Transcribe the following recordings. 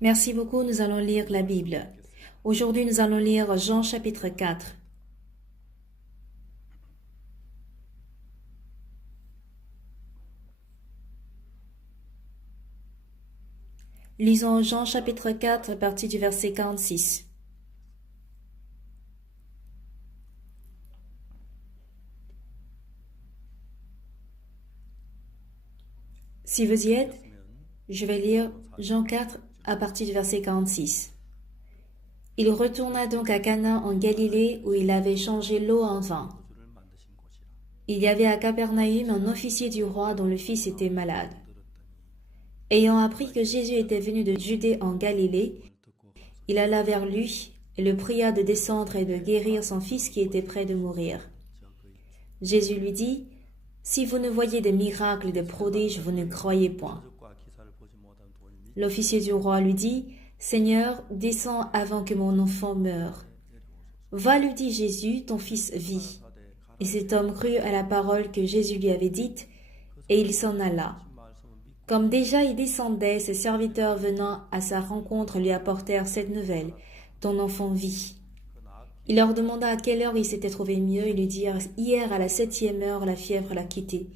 Merci beaucoup, nous allons lire la Bible. Aujourd'hui, nous allons lire Jean chapitre 4. Lisons Jean chapitre 4, partie du verset 46. Si vous y êtes, je vais lire Jean 4 à partir du verset 46. Il retourna donc à Cana en Galilée où il avait changé l'eau en vin. Il y avait à Capernaüm un officier du roi dont le fils était malade. Ayant appris que Jésus était venu de Judée en Galilée, il alla vers lui et le pria de descendre et de guérir son fils qui était près de mourir. Jésus lui dit, « Si vous ne voyez des miracles et des prodiges, vous ne croyez point. » L'officier du roi lui dit, « Seigneur, descends avant que mon enfant meure. » « Va, lui dit Jésus, ton fils vit. » Et cet homme crut à la parole que Jésus lui avait dite, et il s'en alla. Comme déjà il descendait, ses serviteurs venant à sa rencontre lui apportèrent cette nouvelle, « Ton enfant vit. » Il leur demanda à quelle heure il s'était trouvé mieux, et lui dirent, « Hier à la 7e heure, la fièvre l'a quitté. »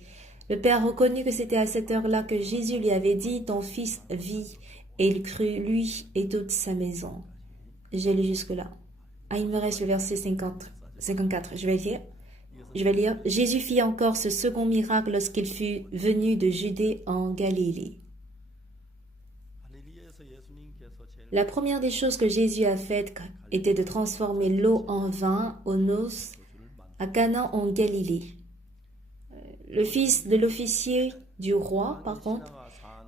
Le père reconnut que c'était à cette heure-là que Jésus lui avait dit, « Ton fils vit. » Et il crut, lui et toute sa maison. J'ai lu jusque-là. Il me reste le verset 54. Je vais lire. Jésus fit encore ce second miracle lorsqu'il fut venu de Judée en Galilée. La première des choses que Jésus a faites était de transformer l'eau en vin aux noces à Cana en Galilée. Le fils de l'officier du roi, par contre,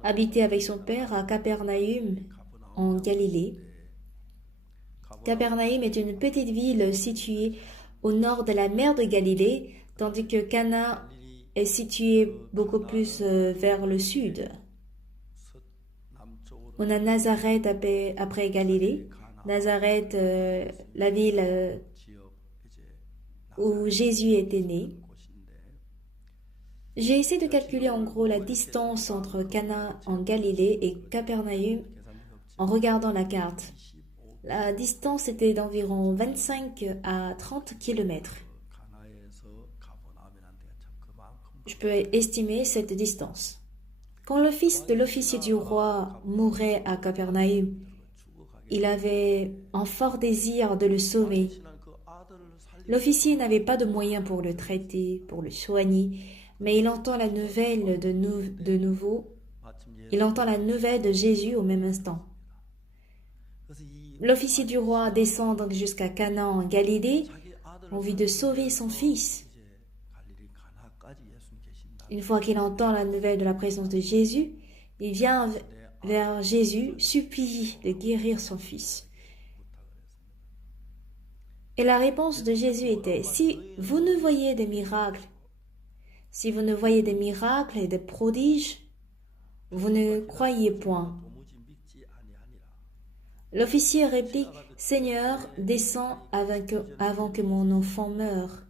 habitait avec son père à Capernaüm en Galilée. Capernaüm est une petite ville située au nord de la mer de Galilée, tandis que Cana est située beaucoup plus vers le sud. On a Nazareth après Galilée. Nazareth, la ville où Jésus était né. J'ai essayé de calculer en gros la distance entre Cana en Galilée et Capernaüm en regardant la carte. La distance était d'environ 25 à 30 km. Je peux estimer cette distance. Quand le fils de l'officier du roi mourait à Capernaüm, il avait un fort désir de le sauver. L'officier n'avait pas de moyens pour le traiter, pour le soigner, mais il entend la nouvelle de nouveau. Il entend la nouvelle de Jésus au même instant. L'officier du roi descend donc jusqu'à Cana en Galilée en vue de sauver son fils. Une fois qu'il entend la nouvelle de la présence de Jésus, il vient vers Jésus, supplie de guérir son fils. Et la réponse de Jésus était, « Si vous ne voyez des miracles, si vous ne voyez des miracles et des prodiges, vous ne croyez point. » L'officier réplique, « Seigneur, descends avant que mon enfant meure. »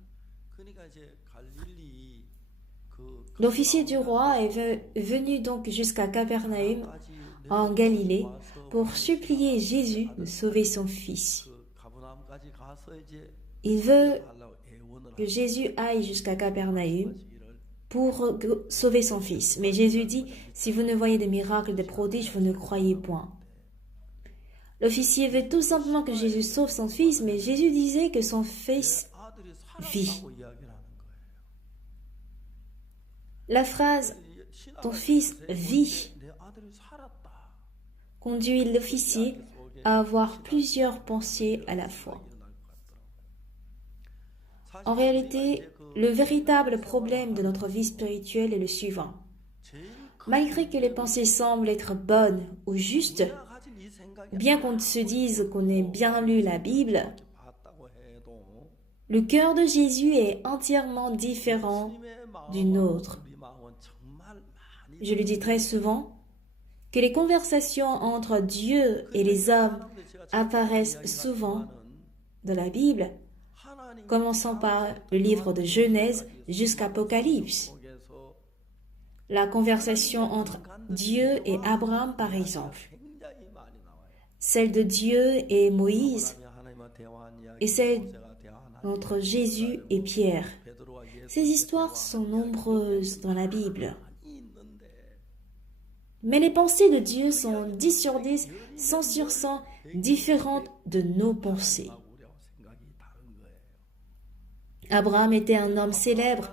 L'officier du roi est venu donc jusqu'à Capernaüm, en Galilée, pour supplier Jésus de sauver son fils. Il veut que Jésus aille jusqu'à Capernaüm pour sauver son fils. Mais Jésus dit, « Si vous ne voyez des miracles, des prodiges, vous ne croyez point. » L'officier veut tout simplement que Jésus sauve son fils, mais Jésus disait que son fils vit. La phrase « ton fils vit » conduit l'officier à avoir plusieurs pensées à la fois. En réalité, le véritable problème de notre vie spirituelle est le suivant. Malgré que les pensées semblent être bonnes ou justes, bien qu'on se dise qu'on ait bien lu la Bible, le cœur de Jésus est entièrement différent du nôtre. Je le dis très souvent, que les conversations entre Dieu et les hommes apparaissent souvent dans la Bible, commençant par le livre de Genèse jusqu'à Apocalypse. La conversation entre Dieu et Abraham, par exemple. celle de Dieu et Moïse, et celle entre Jésus et Pierre. Ces histoires sont nombreuses dans la Bible. Mais les pensées de Dieu sont 10 sur 10, 100 sur 100, différentes de nos pensées. Abraham était un homme célèbre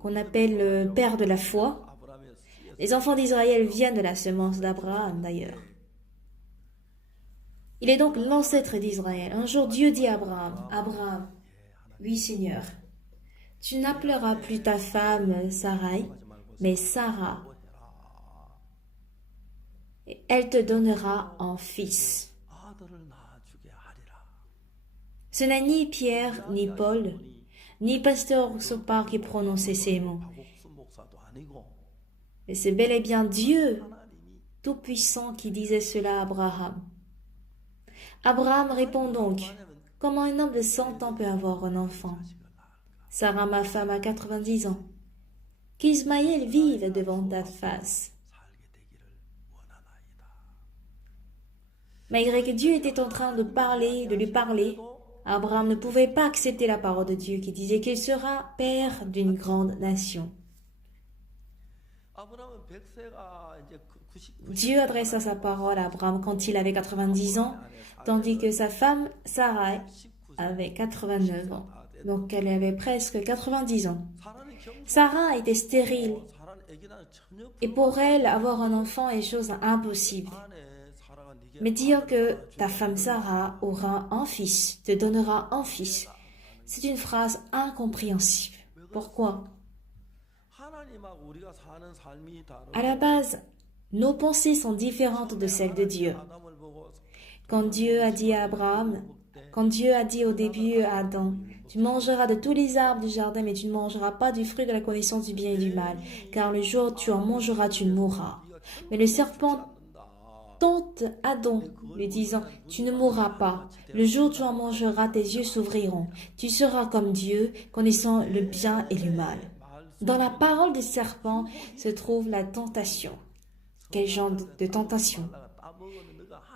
qu'on appelle le père de la foi. Les enfants d'Israël viennent de la semence d'Abraham d'ailleurs. Il est donc l'ancêtre d'Israël. Un jour, Dieu dit à Abraham, « Abraham, oui Seigneur, tu n'appelleras plus ta femme Sarai, mais Sarah. Et elle te donnera un fils. » Ce n'est ni Pierre, ni Paul, ni pasteur Sopar qui prononçait ces mots. Mais c'est bel et bien Dieu Tout-Puissant qui disait cela à Abraham. Abraham répond donc, « Comment un homme de 100 ans peut avoir un enfant? Sarah, ma femme, a 90 ans. Qu'Ismaël vive devant ta face. » Malgré que Dieu était en train de lui parler, Abraham ne pouvait pas accepter la parole de Dieu qui disait qu'il sera père d'une grande nation. Dieu adressa sa parole à Abraham quand il avait 90 ans, tandis que sa femme Sarai avait 89 ans. Donc elle avait presque 90 ans. Sarah était stérile et pour elle, avoir un enfant est chose impossible. Mais dire que ta femme Sarah aura un fils, te donnera un fils, c'est une phrase incompréhensible. Pourquoi? À la base, nos pensées sont différentes de celles de Dieu. Quand Dieu a dit à Abraham, quand Dieu a dit au début à Adam, « Tu mangeras de tous les arbres du jardin, mais tu ne mangeras pas du fruit de la connaissance du bien et du mal, car le jour où tu en mangeras, tu mourras. » Mais le serpent tente Adam, lui disant, « Tu ne mourras pas. Le jour où tu en mangeras, tes yeux s'ouvriront. Tu seras comme Dieu, connaissant le bien et le mal. » Dans la parole du serpent se trouve la tentation. Quel genre de tentation?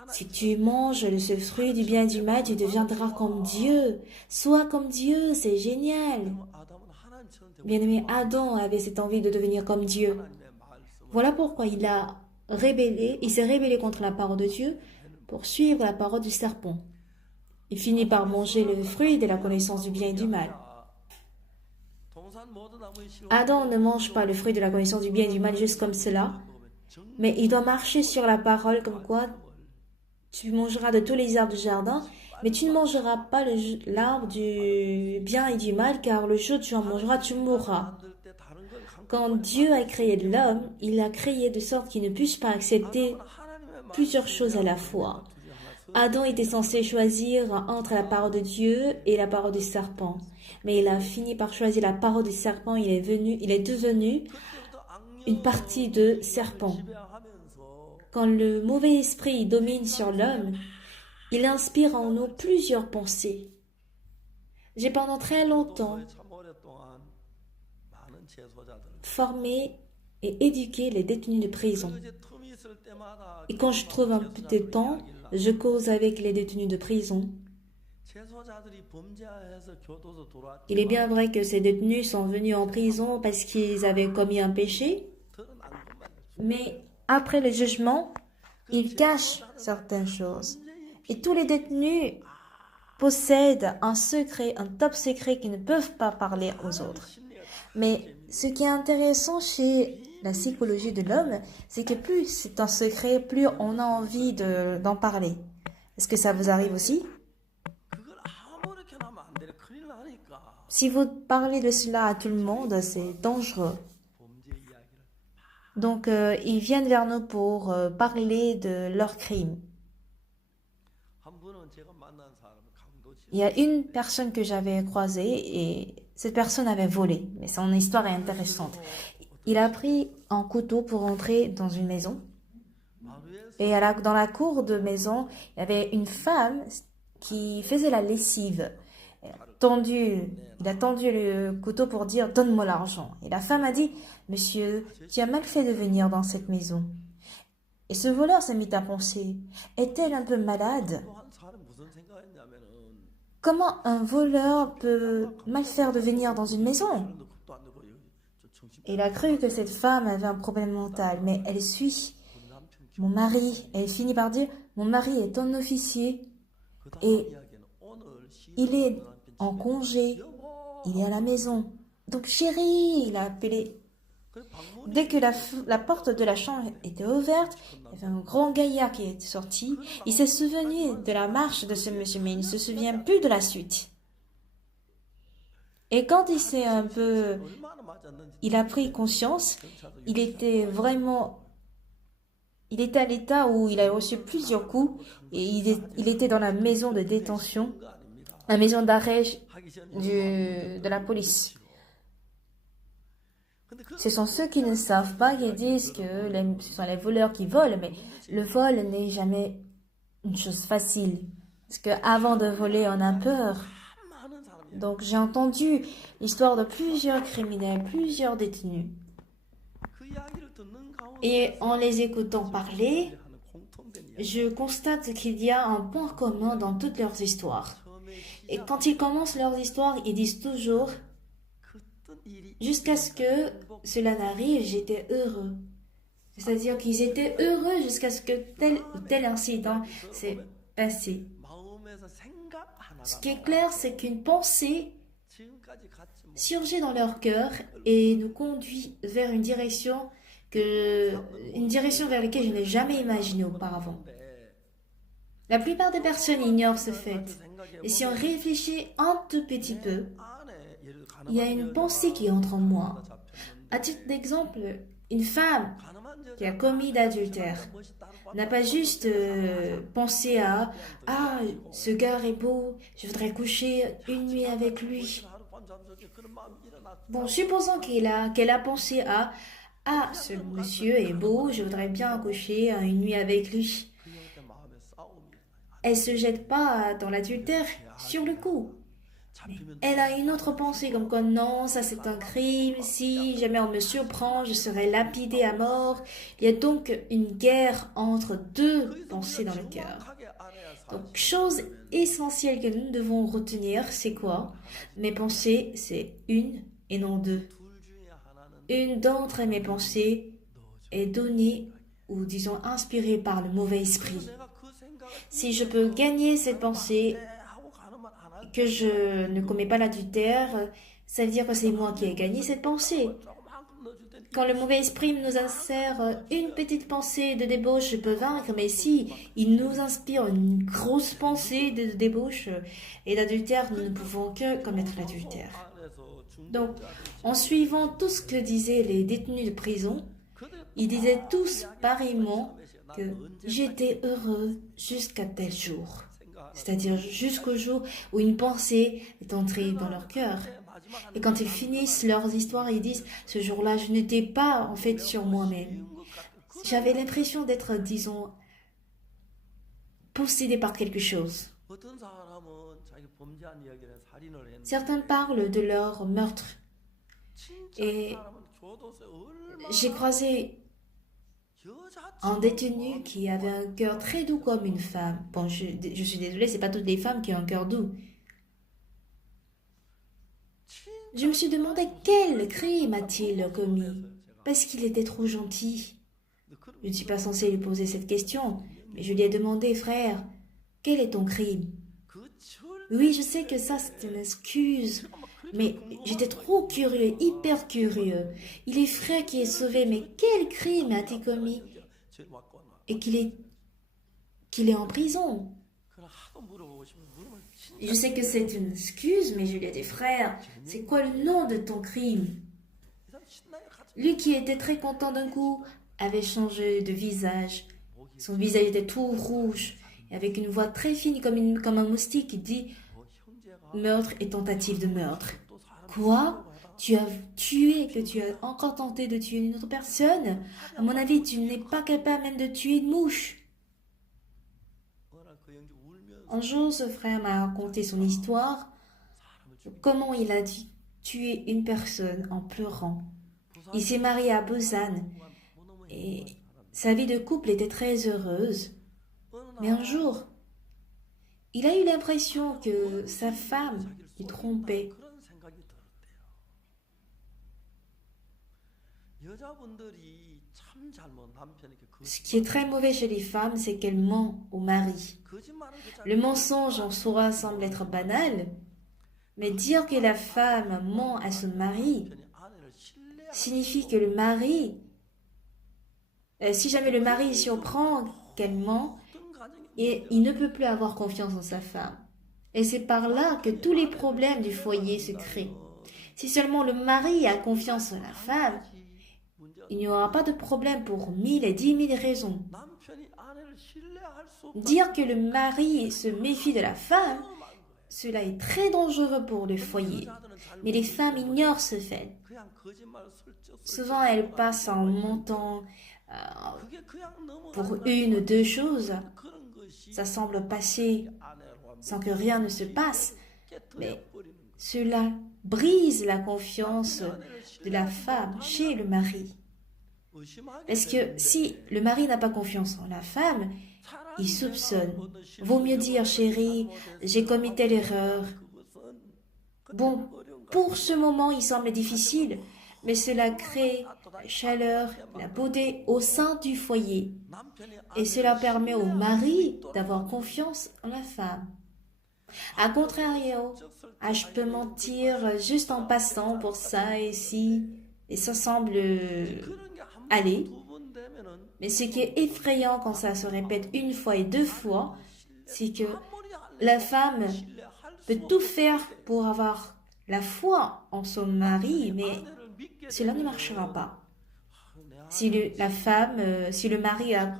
Si tu manges de ce fruit du bien et du mal, tu deviendras comme Dieu. Sois comme Dieu, c'est génial. Bien-aimé, Adam avait cette envie de devenir comme Dieu. Voilà pourquoi il s'est rébellé contre la parole de Dieu pour suivre la parole du serpent. Il finit par manger le fruit de la connaissance du bien et du mal. Adam ne mange pas le fruit de la connaissance du bien et du mal juste comme cela, mais il doit marcher sur la parole comme quoi tu mangeras de tous les arbres du jardin, mais tu ne mangeras pas l'arbre du bien et du mal, car le jour où tu en mangeras, tu mourras. Quand Dieu a créé l'homme, il l'a créé de sorte qu'il ne puisse pas accepter plusieurs choses à la fois. Adam était censé choisir entre la parole de Dieu et la parole du serpent. Mais il a fini par choisir la parole du serpent. Il est devenu une partie de serpent. Quand le mauvais esprit domine sur l'homme, il inspire en nous plusieurs pensées. J'ai pendant très longtemps formé et éduqué les détenus de prison. Et quand je trouve un peu de temps, je cause avec les détenus de prison. Il est bien vrai que ces détenus sont venus en prison parce qu'ils avaient commis un péché, mais après le jugement, ils cachent certaines choses. Et tous les détenus possèdent un secret, un top secret qu'ils ne peuvent pas parler aux autres. Mais ce qui est intéressant chez la psychologie de l'homme, c'est que plus c'est un secret, plus on a envie d'en parler. Est-ce que ça vous arrive aussi? Si vous parlez de cela à tout le monde, c'est dangereux. Donc, ils viennent vers nous pour parler de leurs crimes. Il y a une personne que j'avais croisée et cette personne avait volé, mais son histoire est intéressante. Il a pris un couteau pour entrer dans une maison. Et dans la cour de maison, il y avait une femme qui faisait la lessive. Il a tendu le couteau pour dire « Donne-moi l'argent ». Et la femme a dit « Monsieur, tu as mal fait de venir dans cette maison ». Et ce voleur s'est mis à penser, est-elle un peu malade? Comment un voleur peut mal faire de venir dans une maison? Il a cru que cette femme avait un problème mental, mais elle suit mon mari. Elle finit par dire, mon mari est un officier et il est en congé, il est à la maison. Donc chérie, il a appelé. Dès que la porte de la chambre était ouverte, il y avait un grand gaillard qui est sorti. Il s'est souvenu de la marche de ce monsieur, mais il ne se souvient plus de la suite. Et quand il a pris conscience, il était à l'état où il a reçu plusieurs coups et il était dans la maison de détention, la maison d'arrêt de la police. Ce sont ceux qui ne savent pas qui disent que ce sont les voleurs qui volent, mais le vol n'est jamais une chose facile. Parce qu'avant de voler, on a peur. Donc j'ai entendu l'histoire de plusieurs criminels, plusieurs détenus. Et en les écoutant parler, je constate qu'il y a un point commun dans toutes leurs histoires. Et quand ils commencent leurs histoires, ils disent toujours « Jusqu'à ce que cela n'arrive, j'étais heureux ». C'est-à-dire qu'ils étaient heureux jusqu'à ce que tel ou tel incident s'est passé. Ce qui est clair, c'est qu'une pensée surgit dans leur cœur et nous conduit vers une direction vers laquelle je n'ai jamais imaginé auparavant. La plupart des personnes ignorent ce fait. Et si on réfléchit un tout petit peu, il y a une pensée qui entre en moi. À titre d'exemple, une femme qui a commis d'adultère n'a pas juste pensé à « Ah, ce gars est beau, je voudrais coucher une nuit avec lui. » Bon, supposons qu'elle a pensé à « Ah, ce monsieur est beau, je voudrais bien coucher une nuit avec lui. » Elle se jette pas dans l'adultère sur le coup. Mais elle a une autre pensée comme quoi non, ça c'est un crime, si jamais on me surprend, je serai lapidée à mort. Il y a donc une guerre entre deux pensées dans le cœur. Donc, chose essentielle que nous devons retenir, c'est quoi? Mes pensées, c'est une et non deux. Une d'entre mes pensées est donnée ou disons inspirée par le mauvais esprit. Si je peux gagner cette pensée que je ne commets pas l'adultère, ça veut dire que c'est moi qui ai gagné cette pensée. Quand le mauvais esprit nous insère une petite pensée de débauche, je peux vaincre, mais si il nous inspire une grosse pensée de débauche et d'adultère, nous ne pouvons que commettre l'adultère. Donc, en suivant tout ce que disaient les détenus de prison, ils disaient tous pareillement que j'étais heureux jusqu'à tel jour. C'est-à-dire jusqu'au jour où une pensée est entrée dans leur cœur. Et quand ils finissent leurs histoires, ils disent « Ce jour-là, je n'étais pas en fait sur moi-même. J'avais l'impression d'être, disons, possédé par quelque chose. » Certains parlent de leur meurtre. Et j'ai croisé un détenu qui avait un cœur très doux comme une femme. Bon, je suis désolée, c'est pas toutes les femmes qui ont un cœur doux. Je me suis demandé quel crime a-t-il commis? Parce qu'il était trop gentil. Je ne suis pas censée lui poser cette question, mais je lui ai demandé, frère, quel est ton crime? Oui, je sais que ça c'est une excuse, mais j'étais trop curieux, hyper curieux. Il est frère qui est sauvé, mais quel crime a-t-il commis? Et qu'il est en prison. Je sais que c'est une excuse, mais je lui ai dit, frère, c'est quoi le nom de ton crime? Lui qui était très content d'un coup, avait changé de visage. Son visage était tout rouge, et avec une voix très fine comme un moustique, il dit, meurtre et tentative de meurtre. Quoi? Tu as tué, que tu as encore tenté de tuer une autre personne? À mon avis, tu n'es pas capable même de tuer une mouche. Un jour, ce frère m'a raconté son histoire, comment il a dû tuer une personne en pleurant. Il s'est marié à Busan et Sa vie de couple était très heureuse. Mais un jour, il a eu l'impression que sa femme le trompait. Ce qui est très mauvais chez les femmes, c'est qu'elles mentent au mari. Le mensonge en soi semble être banal, mais dire que la femme ment à son mari signifie que le mari, si jamais le mari surprend qu'elle ment, et il ne peut plus avoir confiance en sa femme. Et c'est par là que tous les problèmes du foyer se créent. Si seulement le mari a confiance en la femme, il n'y aura pas de problème pour 1000 et 10 000 raisons. Dire que le mari se méfie de la femme, cela est très dangereux pour le foyer. Mais les femmes ignorent ce fait. Souvent, elles passent en mentant pour une ou deux choses. Ça semble passer sans que rien ne se passe. Mais cela brise la confiance de la femme chez le mari. Parce que si le mari n'a pas confiance en la femme, il soupçonne. Vaut mieux dire, chérie, j'ai commis telle erreur. Bon, pour ce moment, il semble difficile, mais cela crée la chaleur, la beauté au sein du foyer. Et cela permet au mari d'avoir confiance en la femme. A contrario, je peux mentir juste en passant pour ça et si, et ça semble aller. Mais ce qui est effrayant quand ça se répète une fois et deux fois, c'est que la femme peut tout faire pour avoir la foi en son mari, mais cela ne marchera pas. Si le mari a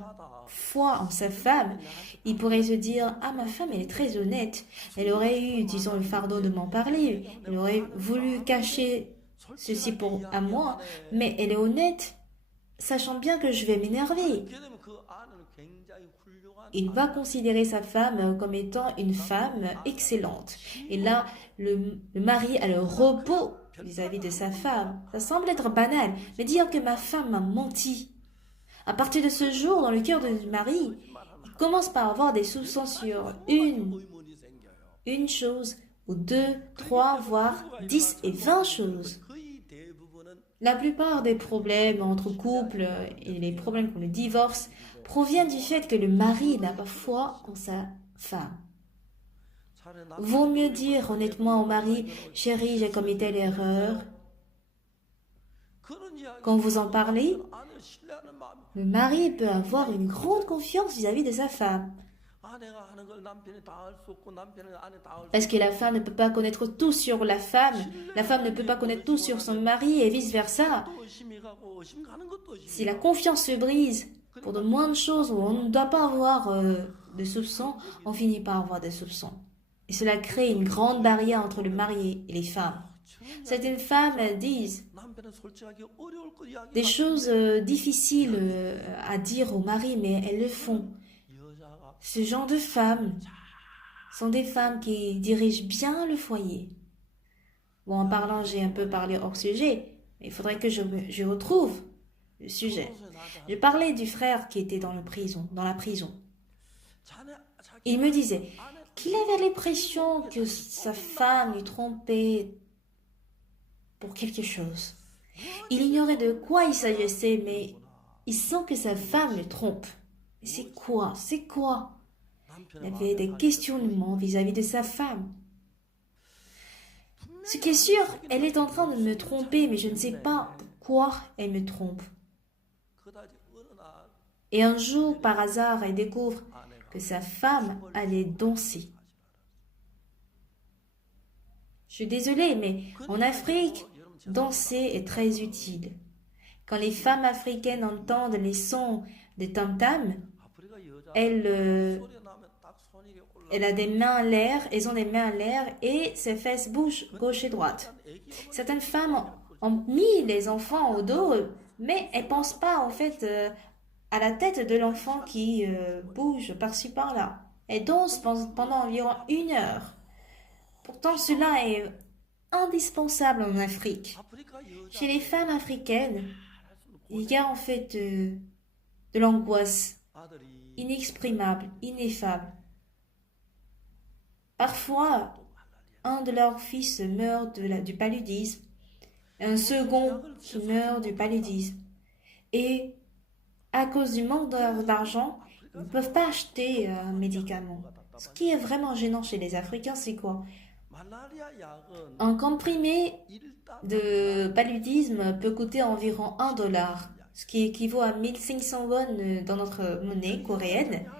foi en sa femme, il pourrait se dire « Ah, ma femme, elle est très honnête. Elle aurait eu, disons, le fardeau de m'en parler. Elle aurait voulu cacher ceci à moi, mais elle est honnête, sachant bien que je vais m'énerver. » Il va considérer sa femme comme étant une femme excellente. Et là, le mari a le repos vis-à-vis de sa femme. Ça semble être banal, mais dire que ma femme m'a menti. À partir de ce jour, dans le cœur du mari, il commence par avoir des soupçons sur une chose, ou 2, 3, voire 10 et 20 choses. La plupart des problèmes entre couples et les problèmes comme le divorce proviennent du fait que le mari n'a pas foi en sa femme. Vaut mieux dire honnêtement au mari « Chérie, j'ai commis telle erreur ». Quand vous en parlez, le mari peut avoir une grande confiance vis-à-vis de sa femme. Parce que la femme ne peut pas connaître tout sur la femme ne peut pas connaître tout sur son mari et vice-versa. Si la confiance se brise pour de moindres choses où on ne doit pas avoir de soupçons, on finit par avoir des soupçons. Et cela crée une grande barrière entre le mari et les femmes. Certaines femmes disent des choses difficiles à dire au mari, mais elles le font. Ce genre de femmes sont des femmes qui dirigent bien le foyer. Bon, en parlant, j'ai un peu parlé hors sujet, mais il faudrait que je retrouve le sujet. Je parlais du frère qui était dans la prison. Il me disait qu'il avait l'impression que sa femme lui trompait pour quelque chose. Il ignorait de quoi il s'agissait, mais il sent que sa femme le trompe. C'est quoi? Il avait des questionnements vis-à-vis de sa femme. Ce qui est sûr, elle est en train de me tromper, mais je ne sais pas pourquoi elle me trompe. Et un jour, par hasard, elle découvre que sa femme allait danser. Je suis désolée, mais en Afrique, danser est très utile. Quand les femmes africaines entendent les sons des tam-tams, elles ont des mains en l'air et ses fesses bougent gauche et droite. Certaines femmes ont mis les enfants au dos, mais elles ne pensent pas en fait à la tête de l'enfant qui bouge par-ci par-là. Elles dansent pendant environ 1 heure. Pourtant, cela est indispensable en Afrique. Chez les femmes africaines, il y a en fait de l'angoisse inexprimable, ineffable. Parfois, un de leurs fils meurt du paludisme, un second qui meurt du paludisme. Et à cause du manque d'argent, ils ne peuvent pas acheter un médicament. Ce qui est vraiment gênant chez les Africains, c'est quoi? Un comprimé de paludisme peut coûter environ $1, ce qui équivaut à 1500 won dans notre monnaie coréenne.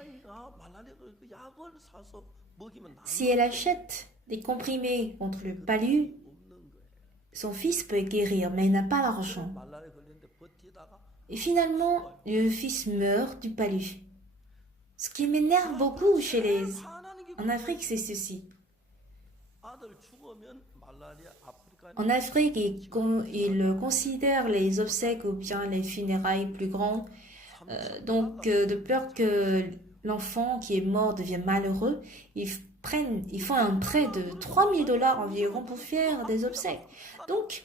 Si elle achète des comprimés contre le palu, son fils peut guérir, mais il n'a pas l'argent. Et finalement, le fils meurt du palu. Ce qui m'énerve beaucoup en Afrique, c'est ceci. En Afrique, ils considèrent les obsèques ou bien les funérailles plus grandes. De peur que l'enfant qui est mort devienne malheureux, ils font un prêt de $3000 environ pour faire des obsèques. Donc,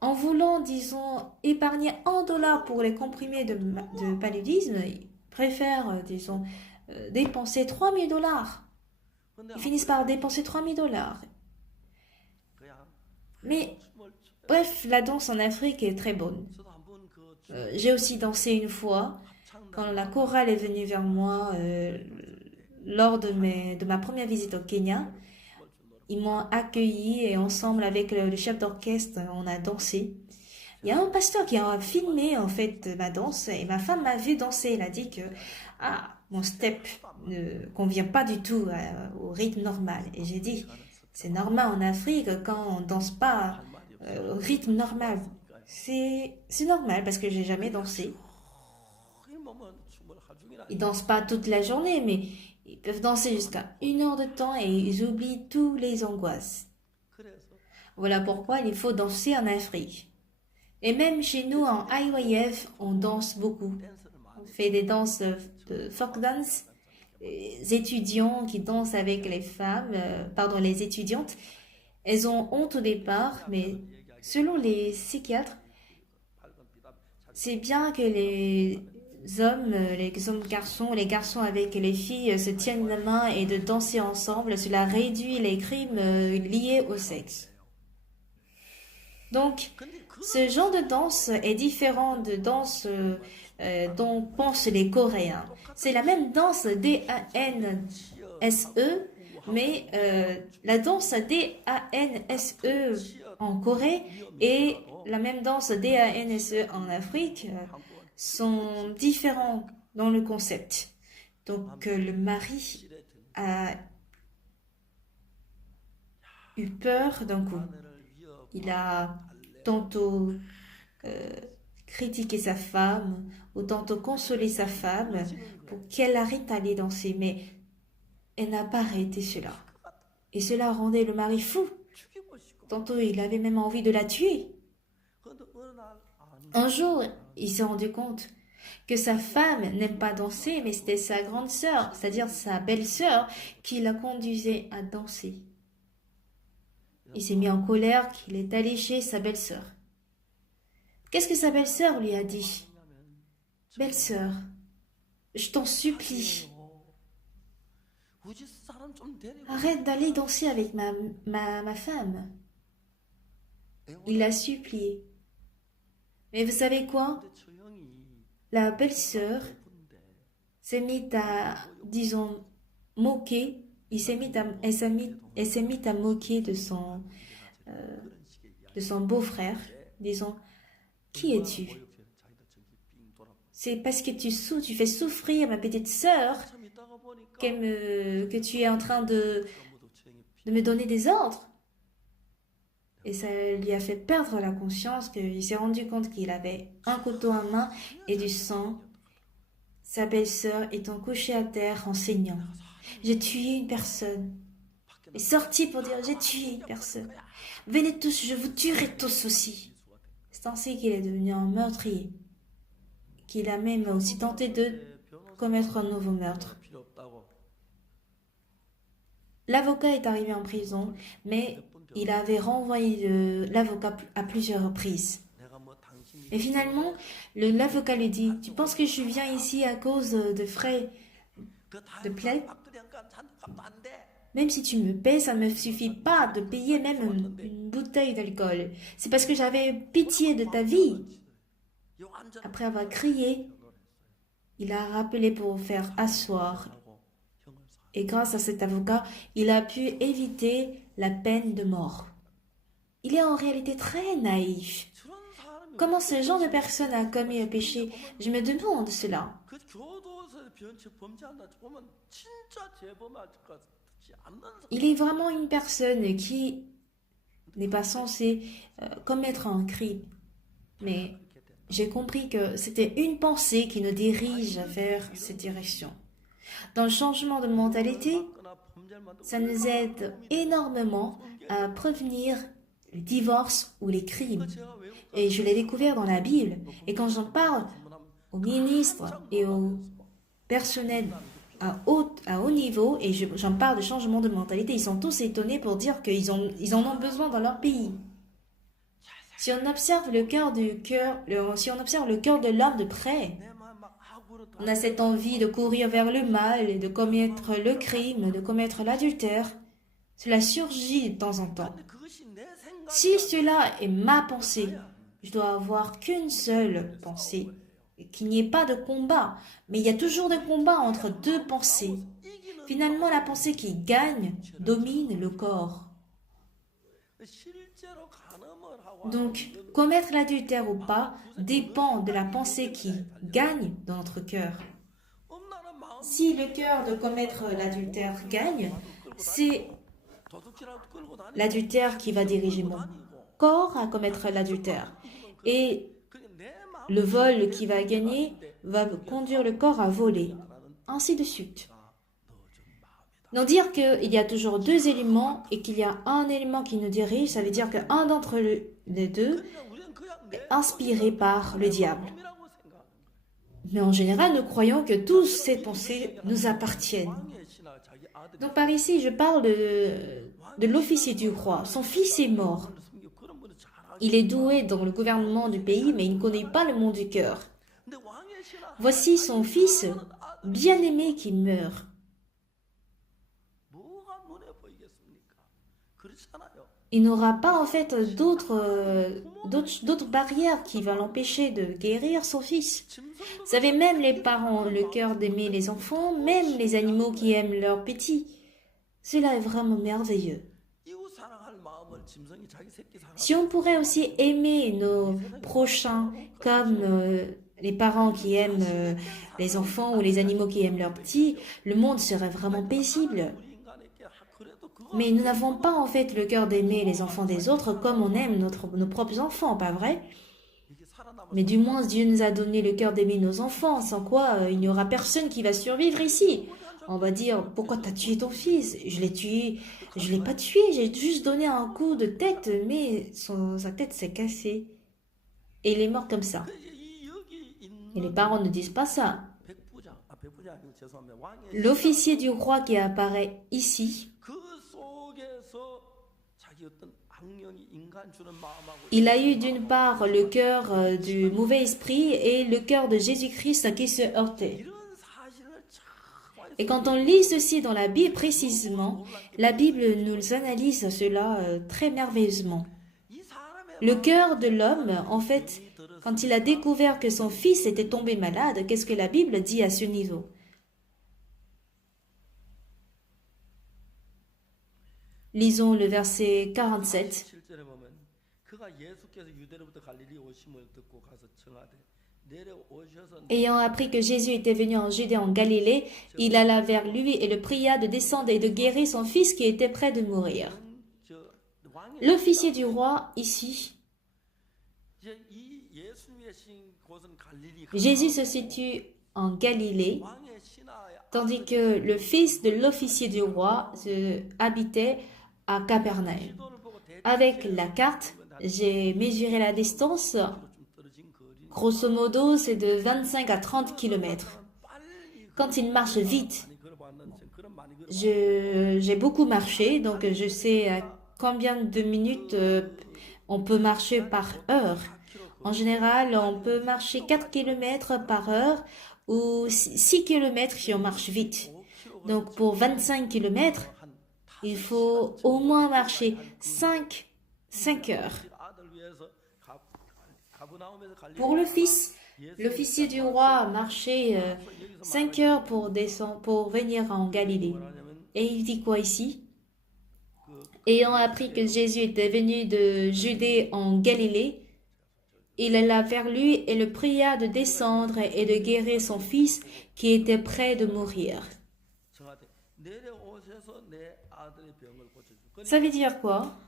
en voulant, disons, épargner $1 pour les comprimés de paludisme, ils préfèrent, disons, dépenser $3000. Ils finissent par dépenser $3000. Mais, bref, la danse en Afrique est très bonne. J'ai aussi dansé une fois, quand la chorale est venue vers moi lors de ma première visite au Kenya. Ils m'ont accueilli et ensemble avec le chef d'orchestre, on a dansé. Il y a un pasteur qui a filmé en fait ma danse et ma femme m'a vu danser. Elle a dit que mon step ne convient pas du tout au rythme normal. Et j'ai dit, c'est normal en Afrique quand on danse pas au rythme normal. C'est normal parce que j'ai jamais dansé. Ils dansent pas toute la journée, mais ils peuvent danser jusqu'à 1 heure de temps et ils oublient tous les angoisses. Voilà pourquoi il faut danser en Afrique. Et même chez nous, en IYF, on danse beaucoup. On fait des danses de folk dance. Les étudiants qui dansent avec les les étudiantes, elles ont honte au départ, mais selon les psychiatres, c'est bien que les garçons, les garçons avec les filles se tiennent la main et de danser ensemble, cela réduit les crimes liés au sexe. Donc, ce genre de danse est différent de danse dont pensent les Coréens. C'est la même danse D-A-N-S-E, mais la danse D-A-N-S-E en Corée et la même danse D-A-N-S-E en Afrique sont différents dans le concept. Donc, le mari a eu peur d'un coup. Il a tantôt critiqué sa femme ou tantôt consolé sa femme pour qu'elle arrête d'aller danser, mais elle n'a pas arrêté cela. Et cela rendait le mari fou. Tantôt, il avait même envie de la tuer. Un jour, il s'est rendu compte que sa femme n'aime pas danser, mais c'était sa grande sœur, c'est-à-dire sa belle-sœur, qui la conduisait à danser. Il s'est mis en colère qu'il est allé chez sa belle-sœur. Qu'est-ce que sa belle-sœur lui a dit? Belle-sœur, je t'en supplie, arrête d'aller danser avec ma femme. Il l'a supplié. Mais vous savez quoi? La belle-sœur s'est mise à, disons, moquer. Elle s'est mise à moquer de son beau-frère, disant, qui es-tu? C'est parce que tu fais souffrir ma petite sœur que tu es en train de me donner des ordres. Et ça lui a fait perdre la conscience, qu'il s'est rendu compte qu'il avait un couteau en main et du sang. Sa belle-sœur étant couchée à terre en saignant. J'ai tué une personne. Il est sorti pour dire, j'ai tué une personne. Venez tous, je vous tuerai tous aussi. C'est ainsi qu'il est devenu un meurtrier. Qu'il a même aussi tenté de commettre un nouveau meurtre. L'avocat est arrivé en prison, mais il avait renvoyé l'avocat à plusieurs reprises. Et finalement, l'avocat lui dit, tu penses que je viens ici à cause de frais de plaie? Même si tu me paies, ça ne me suffit pas de payer même une bouteille d'alcool. C'est parce que j'avais pitié de ta vie. Après avoir crié, il a rappelé pour faire asseoir. Et grâce à cet avocat, il a pu éviter la peine de mort. Il est en réalité très naïf. Comment ce genre de personne a commis un péché? Je me demande cela. Il est vraiment une personne qui n'est pas censée commettre un crime. Mais j'ai compris que c'était une pensée qui nous dirige vers cette direction. Dans le changement de mentalité, ça nous aide énormément à prévenir le divorce ou les crimes. Et je l'ai découvert dans la Bible. Et quand j'en parle aux ministres et aux personnels à haut niveau, et j'en parle de changement de mentalité, ils sont tous étonnés pour dire qu'ils en ont besoin dans leur pays. Si on observe si on observe le cœur de l'homme de près, on a cette envie de courir vers le mal et de commettre le crime, de commettre l'adultère. Cela surgit de temps en temps. Si cela est ma pensée, je dois avoir qu'une seule pensée, qu'il n'y ait pas de combat. Mais il y a toujours des combats entre deux pensées. Finalement, la pensée qui gagne domine le corps. Donc, commettre l'adultère ou pas dépend de la pensée qui gagne dans notre cœur. Si le cœur de commettre l'adultère gagne, c'est l'adultère qui va diriger mon corps à commettre l'adultère. Et le vol qui va gagner va conduire le corps à voler. Ainsi de suite. Donc dire qu'il y a toujours deux éléments et qu'il y a un élément qui nous dirige, ça veut dire qu'un d'entre les deux est inspiré par le diable. Mais en général, nous croyons que toutes ces pensées nous appartiennent. Donc par ici, je parle de l'officier du roi. Son fils est mort. Il est doué dans le gouvernement du pays, mais il ne connaît pas le monde du cœur. Voici son fils bien-aimé qui meurt. Il n'aura pas en fait d'autres barrières qui vont l'empêcher de guérir son fils. Vous savez, même les parents ont le cœur d'aimer les enfants, même les animaux qui aiment leurs petits. Cela est vraiment merveilleux. Si on pourrait aussi aimer nos prochains comme les parents qui aiment les enfants ou les animaux qui aiment leurs petits, le monde serait vraiment paisible. Mais nous n'avons pas en fait le cœur d'aimer les enfants des autres comme on aime nos propres enfants, pas vrai? Mais du moins Dieu nous a donné le cœur d'aimer nos enfants, sans quoi il n'y aura personne qui va survivre ici. On va dire, pourquoi t'as tué ton fils? Je l'ai tué, je l'ai pas tué, j'ai juste donné un coup de tête, mais sa tête s'est cassée. Et il est mort comme ça. Et les parents ne disent pas ça. L'officier du roi qui apparaît ici, il a eu d'une part le cœur du mauvais esprit et le cœur de Jésus-Christ qui se heurtait. Et quand on lit ceci dans la Bible précisément, la Bible nous analyse cela très merveilleusement. Le cœur de l'homme, en fait, quand il a découvert que son fils était tombé malade, qu'est-ce que la Bible dit à ce niveau? Lisons le verset 47. Ayant appris que Jésus était venu en Judée en Galilée, il alla vers lui et le pria de descendre et de guérir son fils qui était près de mourir. L'officier du roi, ici, Jésus se situe en Galilée, tandis que le fils de l'officier du roi habitait à Capernaum. Avec la carte, j'ai mesuré la distance. Grosso modo, c'est de 25 à 30 km. Quand il marche vite, j'ai beaucoup marché, donc je sais à combien de minutes on peut marcher par heure. En général, on peut marcher 4 km par heure ou 6 km si on marche vite. Donc pour 25 km, il faut au moins marcher 5 heures. Pour le fils, l'officier du roi a marché 5 heures pour venir en Galilée. Et il dit quoi ici? Ayant appris que Jésus était venu de Judée en Galilée, il alla vers lui et le pria de descendre et de guérir son fils qui était près de mourir. Ça veut dire quoi?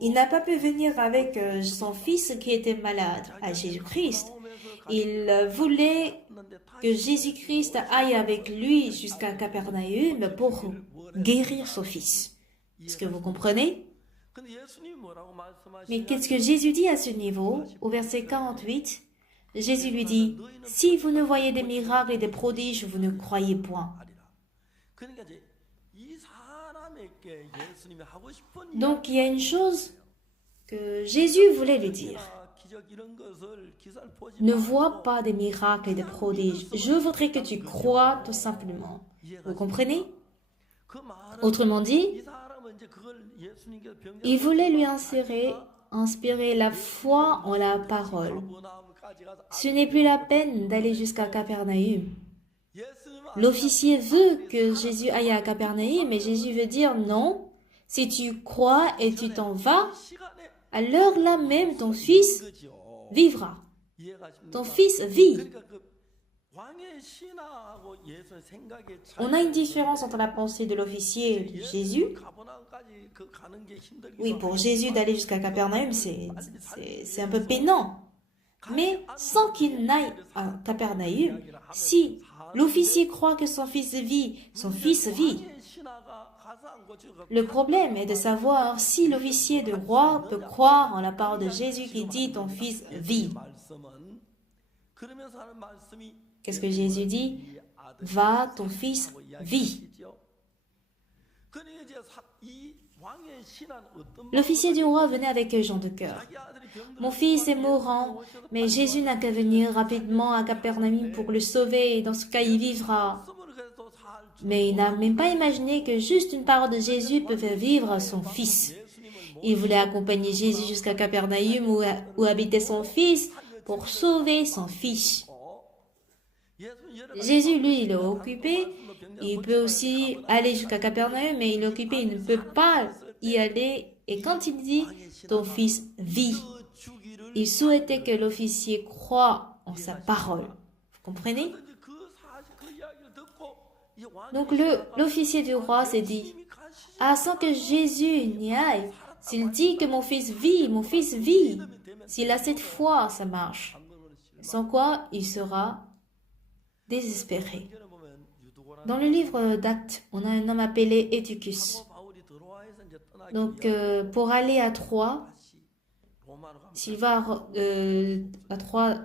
Il n'a pas pu venir avec son fils qui était malade à Jésus-Christ. Il voulait que Jésus-Christ aille avec lui jusqu'à Capernaüm pour guérir son fils. Est-ce que vous comprenez? Mais qu'est-ce que Jésus dit à ce niveau? Au verset 48, Jésus lui dit, « Si vous ne voyez des miracles et des prodiges, vous ne croyez point. » Donc il y a une chose que Jésus voulait lui dire. Ne vois pas des miracles et des prodiges. Je voudrais que tu crois tout simplement. Vous comprenez? Autrement dit, il voulait lui inspirer la foi en la parole. Ce n'est plus la peine d'aller jusqu'à Capernaüm. L'officier veut que Jésus aille à Capernaüm, mais Jésus veut dire non. Si tu crois et tu t'en vas, à l'heure là même, ton fils vivra. Ton fils vit. On a une différence entre la pensée de l'officier et de Jésus. Oui, pour Jésus d'aller jusqu'à Capernaüm, c'est un peu peinant. Mais sans qu'il n'aille à Capernaüm, si l'officier croit que son fils vit, son fils vit. Le problème est de savoir si l'officier du roi peut croire en la parole de Jésus qui dit « ton fils vit ». Qu'est-ce que Jésus dit? « Va, ton fils vit ». L'officier du roi venait avec gens de cœur. « Mon fils est mourant, mais Jésus n'a qu'à venir rapidement à Capernaüm pour le sauver, et dans ce cas il vivra. » Mais il n'a même pas imaginé que juste une parole de Jésus peut faire vivre son fils. Il voulait accompagner Jésus jusqu'à Capernaüm où habitait son fils pour sauver son fils. Jésus, lui, il est occupé. Il peut aussi aller jusqu'à Capernaüm, mais il est occupé, il ne peut pas y aller. Et quand il dit « ton fils vit », il souhaitait que l'officier croie en sa parole. Vous comprenez? Donc l'officier du roi s'est dit, « Ah, sans que Jésus n'y aille, s'il dit que mon fils vit, s'il a cette foi, ça marche. » Sans quoi, il sera désespéré. Dans le livre d'Actes, on a un homme appelé Eutychus. Donc, pour aller à Troie, s'il va à Troie,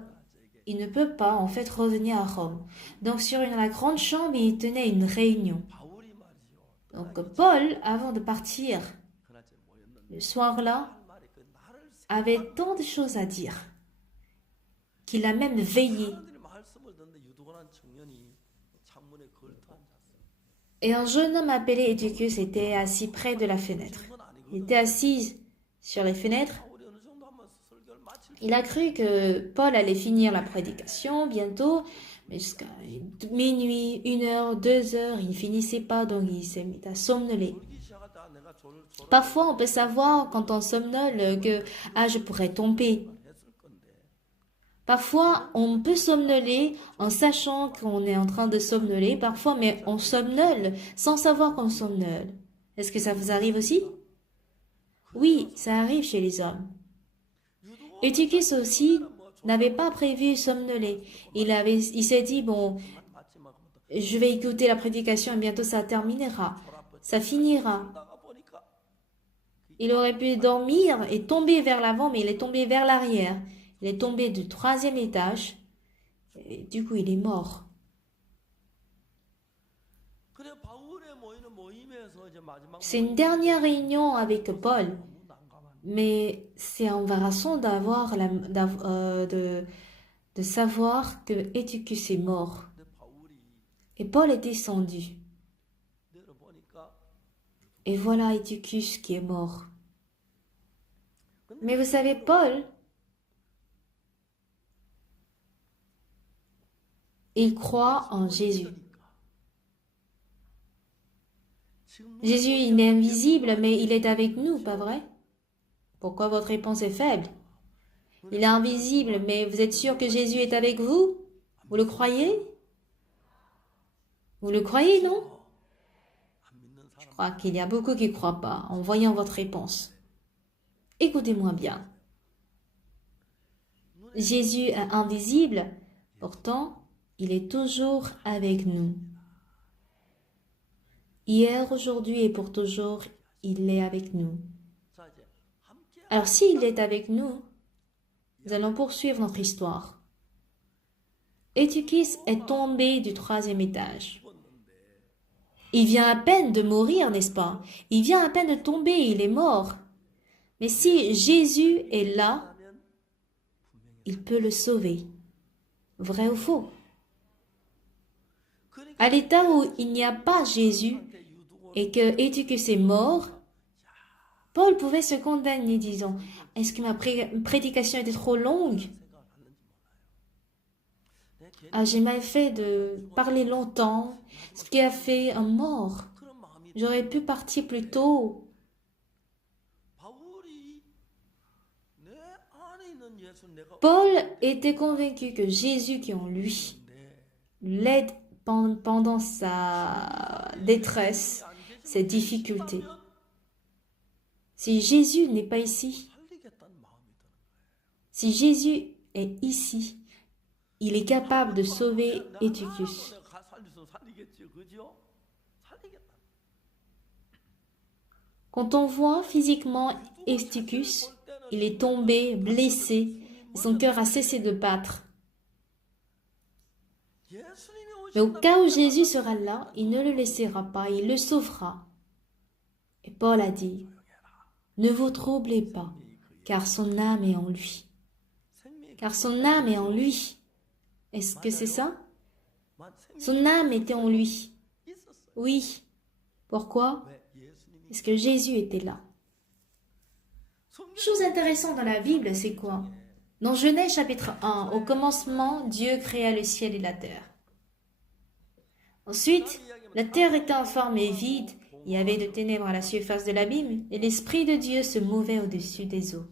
il ne peut pas en fait revenir à Rome. Donc sur la grande chambre, il tenait une réunion. Donc Paul, avant de partir, le soir-là, avait tant de choses à dire qu'il a même veillé. Et un jeune homme appelé Eutychus était assis près de la fenêtre. Il était assis sur les fenêtres. Il a cru que Paul allait finir la prédication bientôt, mais jusqu'à minuit, 1h, 2h, il ne finissait pas, donc il s'est mis à somnoler. Parfois, on peut savoir quand on somnole que « je pourrais tomber ». Parfois, on peut somnoler en sachant qu'on est en train de somnoler, parfois, mais on somnole sans savoir qu'on somnole. Est-ce que ça vous arrive aussi? Oui, ça arrive chez les hommes. Eutychus aussi n'avait pas prévu somnoler. Il s'est dit, bon, je vais écouter la prédication et bientôt ça terminera. Ça finira. Il aurait pu dormir et tomber vers l'avant, mais il est tombé vers l'arrière. Il est tombé du 3e étage. Et du coup, il est mort. C'est une dernière réunion avec Paul. Mais c'est embarrassant de savoir que Eutychus est mort. Et Paul est descendu. Et voilà Eutychus qui est mort. Mais vous savez, Paul, il croit en Jésus. Jésus, il est invisible, mais il est avec nous, pas vrai? Pourquoi votre réponse est faible? Il est invisible, mais vous êtes sûr que Jésus est avec vous? Vous le croyez? Vous le croyez, non? Je crois qu'il y a beaucoup qui ne croient pas en voyant votre réponse. Écoutez-moi bien. Jésus est invisible, pourtant, il est toujours avec nous. Hier, aujourd'hui et pour toujours, il est avec nous. Alors, s'il est avec nous, nous allons poursuivre notre histoire. Eutychus est tombé du 3e étage. Il vient à peine de mourir, n'est-ce pas? Il vient à peine de tomber, il est mort. Mais si Jésus est là, il peut le sauver. Vrai ou faux? À l'état où il n'y a pas Jésus et que Eutychus est mort, Paul pouvait se condamner, disant, est-ce que ma prédication était trop longue? Ah, j'ai mal fait de parler longtemps, ce qui a fait un mort. J'aurais pu partir plus tôt. Paul était convaincu que Jésus qui est en lui l'aide pendant sa détresse, ses difficultés. Si Jésus n'est pas ici, si Jésus est ici, il est capable de sauver Eutychus. Quand on voit physiquement Eutychus, il est tombé, blessé, et son cœur a cessé de battre. Mais au cas où Jésus sera là, il ne le laissera pas, il le sauvera. Et Paul a dit, ne vous troublez pas, car son âme est en lui. Car son âme est en lui. Est-ce que c'est ça? Son âme était en lui. Oui. Pourquoi? Parce que Jésus était là. Chose intéressante dans la Bible, c'est quoi? Dans Genèse chapitre 1, au commencement, Dieu créa le ciel et la terre. Ensuite, la terre était informe et vide, il y avait de ténèbres à la surface de l'abîme, et l'Esprit de Dieu se mouvait au-dessus des eaux.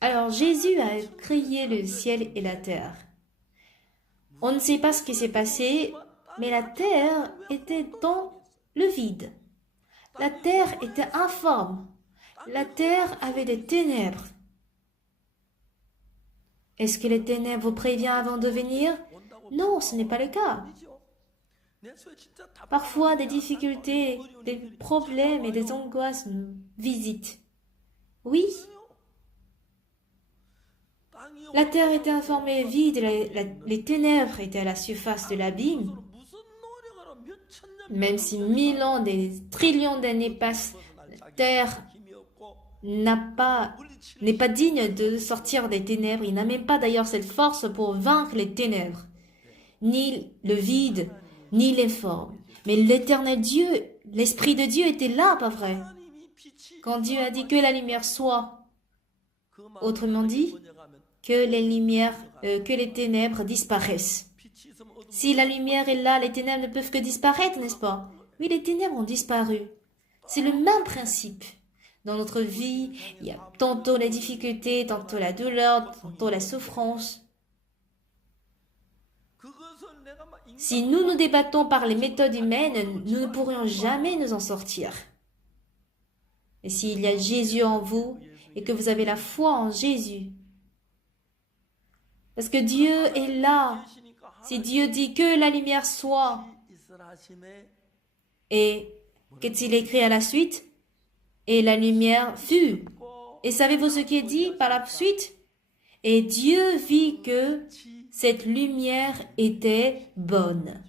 Alors Jésus a créé le ciel et la terre. On ne sait pas ce qui s'est passé, mais la terre était dans le vide. La terre était informe. La terre avait des ténèbres. Est-ce que les ténèbres vous préviennent avant de venir? Non, ce n'est pas le cas. Parfois, des difficultés, des problèmes et des angoisses nous visitent. Oui. La terre était informée vide, les ténèbres étaient à la surface de l'abîme. Même si 1000 ans, des trillions d'années passent, la terre n'est pas digne de sortir des ténèbres. Il n'a même pas d'ailleurs cette force pour vaincre les ténèbres, ni le vide, ni les formes. Mais l'éternel Dieu, l'Esprit de Dieu était là, pas vrai? Quand Dieu a dit que la lumière soit, autrement dit, que les ténèbres disparaissent. Si la lumière est là, les ténèbres ne peuvent que disparaître, n'est-ce pas? Oui, les ténèbres ont disparu. C'est le même principe. Dans notre vie, il y a tantôt la difficulté, tantôt la douleur, tantôt la souffrance. Si nous nous débattons par les méthodes humaines, nous ne pourrions jamais nous en sortir. Et s'il y a Jésus en vous et que vous avez la foi en Jésus, parce que Dieu est là. Si Dieu dit que la lumière soit, et qu'est-il écrit à la suite? Et la lumière fut. Et savez-vous ce qui est dit par la suite? Et Dieu vit que cette lumière était bonne.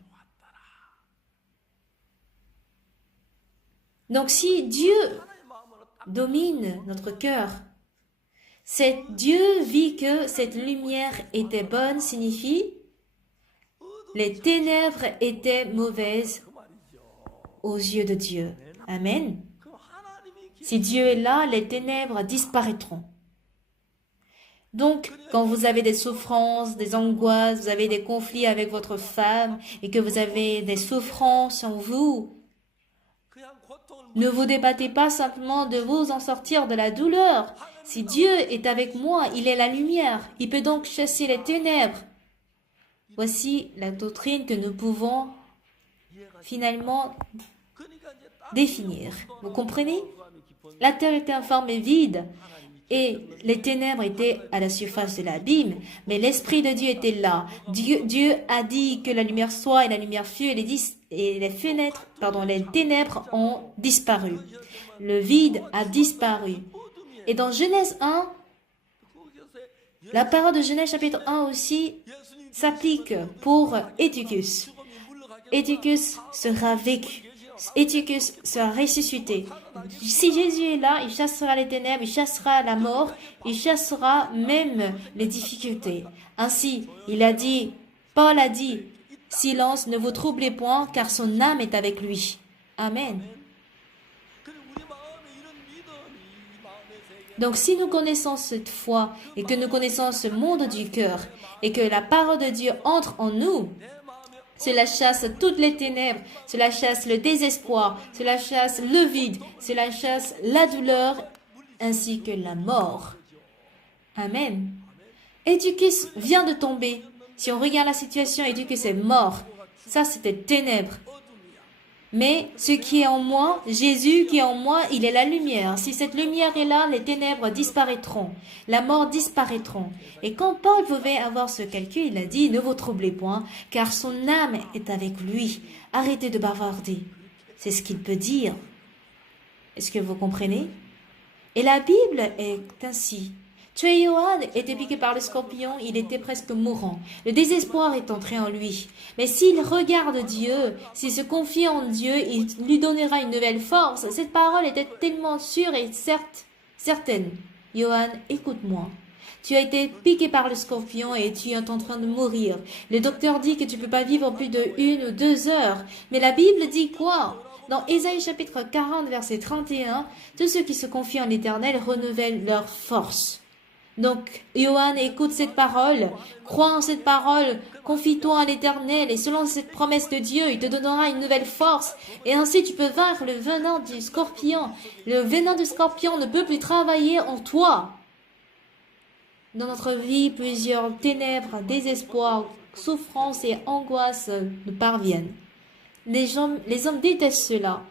Donc si Dieu domine notre cœur. Dieu vit que cette lumière était bonne, signifie les ténèbres étaient mauvaises aux yeux de Dieu. Amen. Si Dieu est là, les ténèbres disparaîtront. Donc, quand vous avez des souffrances, des angoisses, vous avez des conflits avec votre femme et que vous avez des souffrances en vous, ne vous débattez pas simplement de vous en sortir de la douleur. Si Dieu est avec moi, il est la lumière. Il peut donc chasser les ténèbres. Voici la doctrine que nous pouvons finalement définir. Vous comprenez? La terre était informe et vide et les ténèbres étaient à la surface de l'abîme, mais l'Esprit de Dieu était là. Dieu a dit que la lumière soit et la lumière fut et les ténèbres ont disparu. Le vide a disparu. Et dans Genèse 1, la parole de Genèse chapitre 1 aussi s'applique pour Eutychus. Eutychus sera vécu. Eutychus sera ressuscité. Si Jésus est là, il chassera les ténèbres, il chassera la mort, il chassera même les difficultés. Ainsi, Paul a dit, silence, ne vous troublez point, car son âme est avec lui. Amen. Donc si nous connaissons cette foi et que nous connaissons ce monde du cœur et que la parole de Dieu entre en nous, cela chasse toutes les ténèbres, cela chasse le désespoir, cela chasse le vide, cela chasse la douleur ainsi que la mort. Amen. Eutychus vient de tomber. Si on regarde la situation, Eutychus est mort. Ça, c'était ténèbres. Mais ce qui est en moi, Jésus qui est en moi, il est la lumière. Si cette lumière est là, les ténèbres disparaîtront, la mort disparaîtront. Et quand Paul pouvait avoir ce calcul, il a dit, ne vous troublez point, car son âme est avec lui. Arrêtez de bavarder. C'est ce qu'il peut dire. Est-ce que vous comprenez? Et la Bible est ainsi. Johann était piqué par le scorpion, il était presque mourant. Le désespoir est entré en lui. Mais s'il regarde Dieu, s'il se confie en Dieu, il lui donnera une nouvelle force. Cette parole était tellement sûre et certaine. Johann, écoute-moi. Tu as été piqué par le scorpion et tu es en train de mourir. Le docteur dit que tu ne peux pas vivre plus de 1 ou 2 heures. Mais la Bible dit quoi? Dans Ésaïe chapitre 40, verset 31, tous ceux qui se confient en l'Éternel renouvellent leur force. Donc, Johann, écoute cette parole, crois en cette parole, confie-toi en l'Éternel et selon cette promesse de Dieu, il te donnera une nouvelle force et ainsi tu peux vaincre le venin du scorpion. Le venin du scorpion ne peut plus travailler en toi. Dans notre vie, plusieurs ténèbres, désespoir, souffrance et angoisse nous parviennent. Les hommes détestent cela.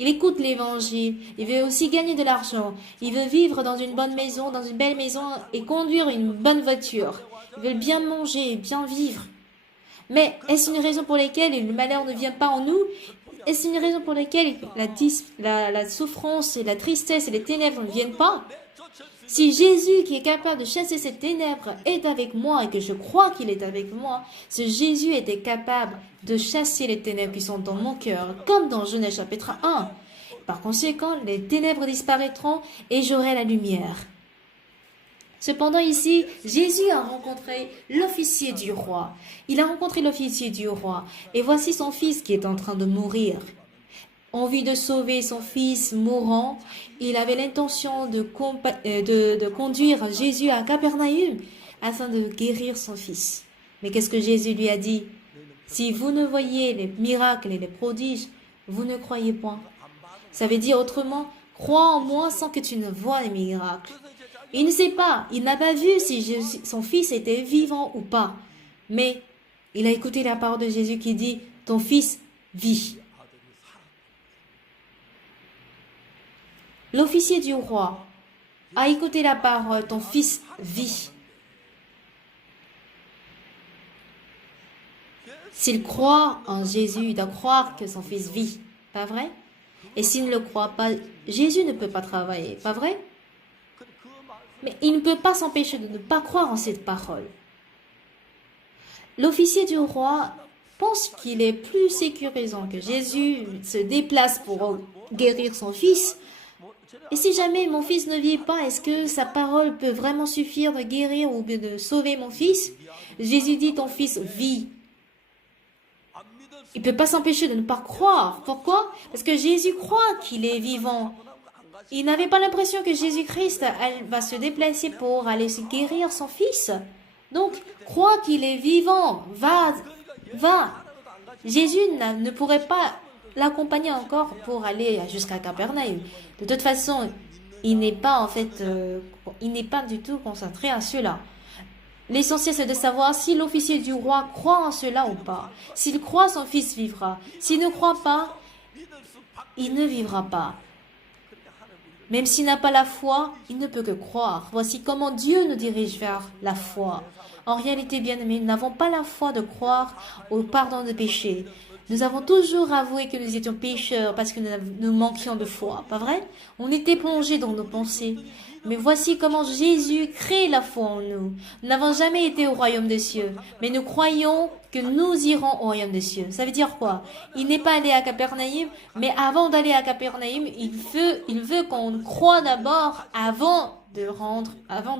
Il écoute l'évangile, il veut aussi gagner de l'argent, il veut vivre dans une bonne maison, dans une belle maison et conduire une bonne voiture. Il veut bien manger, bien vivre. Mais est-ce une raison pour laquelle le malheur ne vient pas en nous? Est-ce une raison pour laquelle la souffrance et la tristesse et les ténèbres ne viennent pas? Si Jésus qui est capable de chasser ces ténèbres est avec moi et que je crois qu'il est avec moi, ce Jésus était capable de chasser les ténèbres qui sont dans mon cœur, comme dans Genèse chapitre 1. Par conséquent, les ténèbres disparaîtront et j'aurai la lumière. Cependant ici, Jésus a rencontré l'officier du roi. Il a rencontré l'officier du roi et voici son fils qui est en train de mourir. Envie de sauver son fils mourant, il avait l'intention de conduire Jésus à Capernaüm afin de guérir son fils. Mais qu'est-ce que Jésus lui a dit? Si vous ne voyez les miracles et les prodiges, vous ne croyez point. Ça veut dire autrement, crois en moi sans que tu ne vois les miracles. Il ne sait pas, il n'a pas vu si son fils était vivant ou pas. Mais il a écouté la parole de Jésus qui dit, ton fils vit. L'officier du roi a écouté la parole, ton fils vit. S'il croit en Jésus, il doit croire que son fils vit, pas vrai? Et s'il ne le croit pas, Jésus ne peut pas travailler, pas vrai? Mais il ne peut pas s'empêcher de ne pas croire en cette parole. L'officier du roi pense qu'il est plus sécurisant que Jésus se déplace pour guérir son fils. Et si jamais mon fils ne vit pas, est-ce que sa parole peut vraiment suffire de guérir ou de sauver mon fils? Jésus dit, ton fils vit. Il ne peut pas s'empêcher de ne pas croire. Pourquoi? Parce que Jésus croit qu'il est vivant. Il n'avait pas l'impression que Jésus-Christ va se déplacer pour aller se guérir son fils. Donc, crois qu'il est vivant. Va. Jésus ne pourrait pas l'accompagner encore pour aller jusqu'à Capernaum. De toute façon, il n'est pas du tout concentré à cela. L'essentiel, c'est de savoir si l'officier du roi croit en cela ou pas. S'il croit, son fils vivra. S'il ne croit pas, il ne vivra pas. Même s'il n'a pas la foi, il ne peut que croire. Voici comment Dieu nous dirige vers la foi. En réalité, bien-aimés, nous n'avons pas la foi de croire au pardon de péché. Nous avons toujours avoué que nous étions pécheurs parce que nous manquions de foi, pas vrai? On était plongés dans nos pensées. Mais voici comment Jésus crée la foi en nous. Nous n'avons jamais été au royaume des cieux, mais nous croyons que nous irons au royaume des cieux. Ça veut dire quoi? Il n'est pas allé à Capernaum, mais avant d'aller à Capernaum, il veut qu'on croie d'abord avant de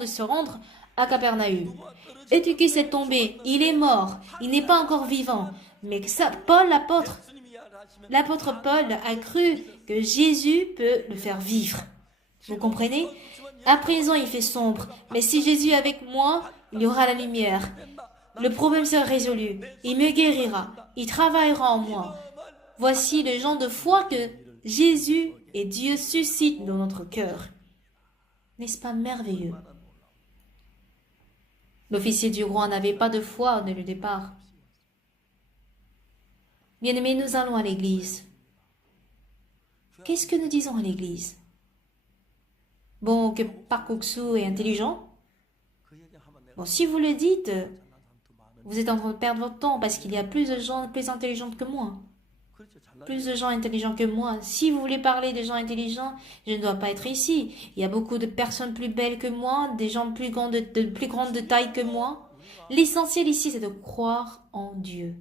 se rendre à Capernaum. Eutychus est tombé, il est mort, il n'est pas encore vivant. Mais ça, l'apôtre Paul a cru que Jésus peut le faire vivre. Vous comprenez? À présent, il fait sombre, mais si Jésus est avec moi, il y aura la lumière. Le problème sera résolu. Il me guérira. Il travaillera en moi. Voici le genre de foi que Jésus et Dieu suscitent dans notre cœur. N'est-ce pas merveilleux? L'officier du roi n'avait pas de foi dès le départ. Bien-aimés, nous allons à l'église. Qu'est-ce que nous disons à l'église? Bon, que Park Ok-soo est intelligent? Bon, si vous le dites, vous êtes en train de perdre votre temps parce qu'il y a plus de gens plus intelligents que moi. Plus de gens intelligents que moi. Si vous voulez parler des gens intelligents, je ne dois pas être ici. Il y a beaucoup de personnes plus belles que moi, des gens plus grands de plus grande taille que moi. L'essentiel ici, c'est de croire en Dieu.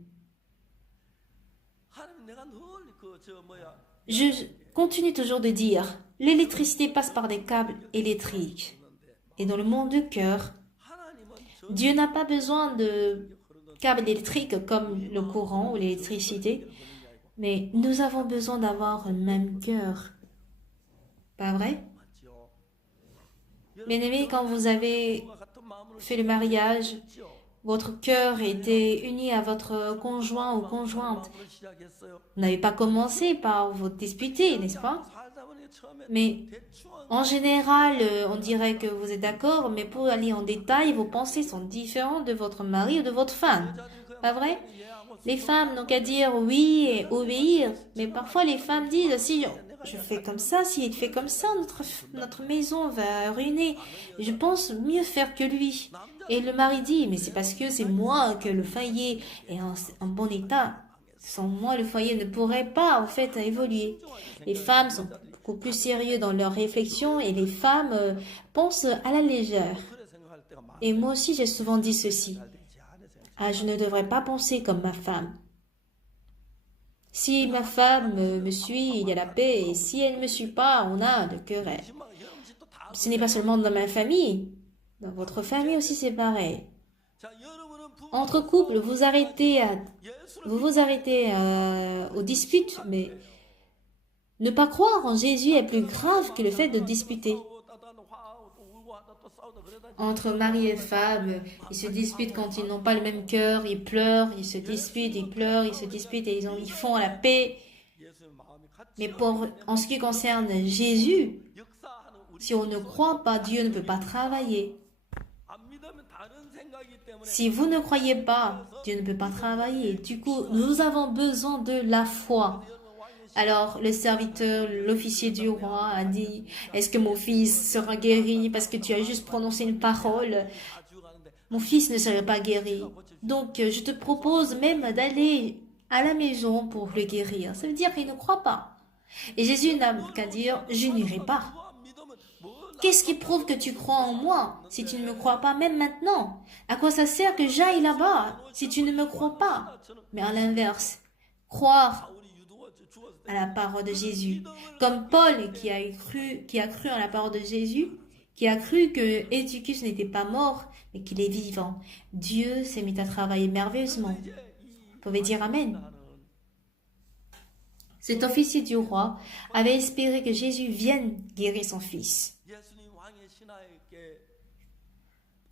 Je continue toujours de dire, l'électricité passe par des câbles électriques. Et dans le monde du cœur, Dieu n'a pas besoin de câbles électriques comme le courant ou l'électricité, mais nous avons besoin d'avoir le même cœur. Pas vrai? Bien-aimés, quand vous avez fait le mariage, votre cœur était uni à votre conjoint ou conjointe. Vous n'avez pas commencé par vous disputer, n'est-ce pas? Mais en général, on dirait que vous êtes d'accord, mais pour aller en détail, vos pensées sont différentes de votre mari ou de votre femme. Pas vrai? Les femmes n'ont qu'à dire oui et obéir, mais parfois les femmes disent si je fais comme ça, s'il fait comme ça, notre maison va ruiner. Je pense mieux faire que lui. Et le mari dit, mais c'est parce que c'est moi que le foyer est en bon état. Sans moi, le foyer ne pourrait pas, en fait, évoluer. Les femmes sont beaucoup plus sérieuses dans leurs réflexions et les femmes pensent à la légère. Et moi aussi, j'ai souvent dit ceci. Ah, je ne devrais pas penser comme ma femme. Si ma femme me suit, il y a la paix. Et si elle ne me suit pas, on a de querelles. Ce n'est pas seulement dans ma famille. Dans votre famille aussi, c'est pareil. Entre couples, vous vous arrêtez aux disputes, mais ne pas croire en Jésus est plus grave que le fait de disputer. Entre mari et femme, ils se disputent quand ils n'ont pas le même cœur, ils pleurent, ils se disputent, ils pleurent, ils se disputent et ils font la paix. Mais en ce qui concerne Jésus, si on ne croit pas, Dieu ne peut pas travailler. Si vous ne croyez pas, Dieu ne peut pas travailler. Du coup, nous avons besoin de la foi. Alors, le serviteur, l'officier du roi a dit, est-ce que mon fils sera guéri parce que tu as juste prononcé une parole? Mon fils ne serait pas guéri. Donc, je te propose même d'aller à la maison pour le guérir. Ça veut dire qu'il ne croit pas. Et Jésus n'a qu'à dire, je n'irai pas. Qu'est-ce qui prouve que tu crois en moi si tu ne me crois pas même maintenant? À quoi ça sert que j'aille là-bas si tu ne me crois pas? Mais à l'inverse, croire à la parole de Jésus. Comme Paul qui a cru en la parole de Jésus, qui a cru que Eutychus n'était pas mort, mais qu'il est vivant. Dieu s'est mis à travailler merveilleusement. Vous pouvez dire Amen. Cet officier du roi avait espéré que Jésus vienne guérir son fils.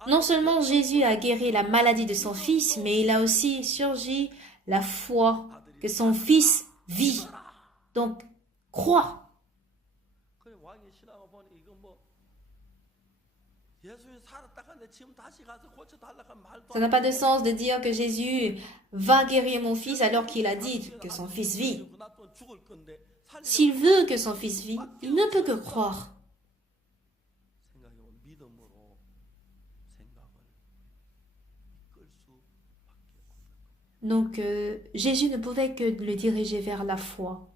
Non seulement Jésus a guéri la maladie de son fils, mais il a aussi surgi la foi que son fils vit. Donc, crois. Ça n'a pas de sens de dire que Jésus va guérir mon fils alors qu'il a dit que son fils vit. S'il veut que son fils vit, il ne peut que croire. Donc, Jésus ne pouvait que le diriger vers la foi.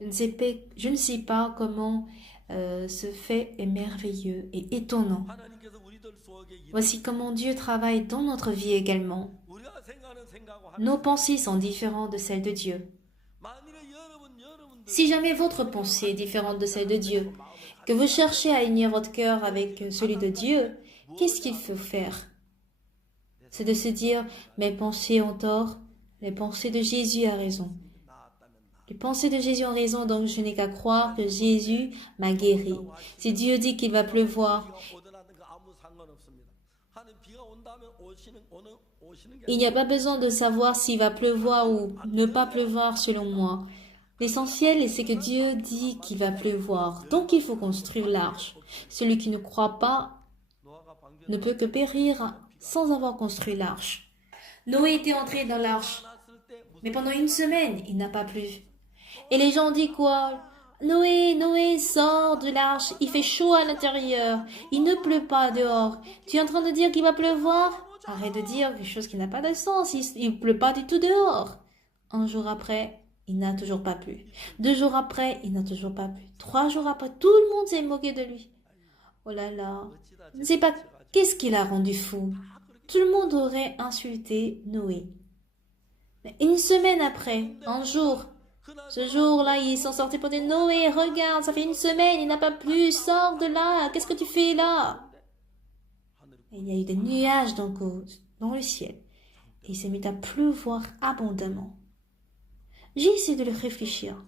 Je ne sais pas comment ce fait est merveilleux et étonnant. Voici comment Dieu travaille dans notre vie également. Nos pensées sont différentes de celles de Dieu. Si jamais votre pensée est différente de celle de Dieu, que vous cherchez à unir votre cœur avec celui de Dieu, qu'est-ce qu'il faut faire? C'est de se dire, mes pensées ont tort, les pensées de Jésus ont raison. Les pensées de Jésus ont raison, donc je n'ai qu'à croire que Jésus m'a guéri. Si Dieu dit qu'il va pleuvoir, il n'y a pas besoin de savoir s'il va pleuvoir ou ne pas pleuvoir selon moi. L'essentiel, c'est que Dieu dit qu'il va pleuvoir. Donc il faut construire l'arche. Celui qui ne croit pas ne peut que périr sans avoir construit l'arche. Noé était entré dans l'arche, mais pendant 1 semaine, il n'a pas plu. Et les gens disent quoi? Noé, sors de l'arche, il fait chaud à l'intérieur, il ne pleut pas dehors. Tu es en train de dire qu'il va pleuvoir? Arrête de dire quelque chose qui n'a pas de sens, il ne pleut pas du tout dehors. 1 jour après, il n'a toujours pas plu. 2 jours après, il n'a toujours pas plu. 3 jours après, tout le monde s'est moqué de lui. Oh là là, je ne sais pas qu'est-ce qu'il a rendu fou. Tout le monde aurait insulté Noé. Mais 1 semaine après, un jour, ce jour-là, ils sont sortis pour dire « Noé, regarde, ça fait 1 semaine, il n'a pas plu, sors de là, qu'est-ce que tu fais là ?» Et il y a eu des nuages dans le ciel. Et il s'est mis à pleuvoir abondamment. J'ai essayé de le réfléchir.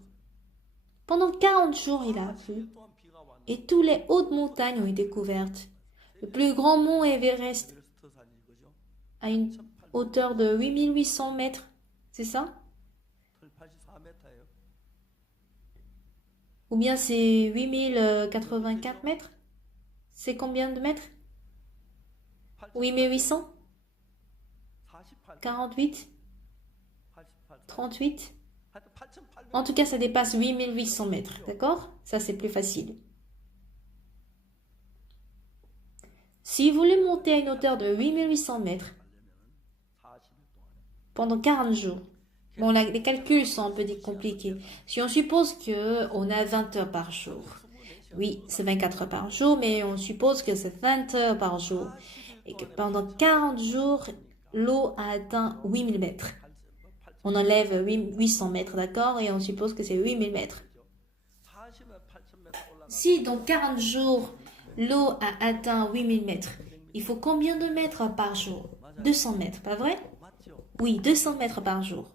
Pendant 40 jours, il a plu. Et toutes les hautes montagnes ont été couvertes. Le plus grand mont Everest à une hauteur de 8800 mètres. C'est ça? Ou bien c'est 8084 mètres? C'est combien de mètres? 8800? 48? 38? En tout cas, ça dépasse 8800 mètres, d'accord? Ça, c'est plus facile. Si vous voulez monter à une hauteur de 8800 mètres pendant 40 jours, bon, les calculs sont un peu compliqués. Si on suppose qu'on a 20 heures par jour, oui, c'est 24 heures par jour, mais on suppose que c'est 20 heures par jour et que pendant 40 jours, l'eau a atteint 8000 mètres. On enlève 800 mètres, d'accord, et on suppose que c'est 8000 mètres. Si dans 40 jours, l'eau a atteint 8000 mètres, il faut combien de mètres par jour? 200 mètres, pas vrai? Oui, 200 mètres par jour.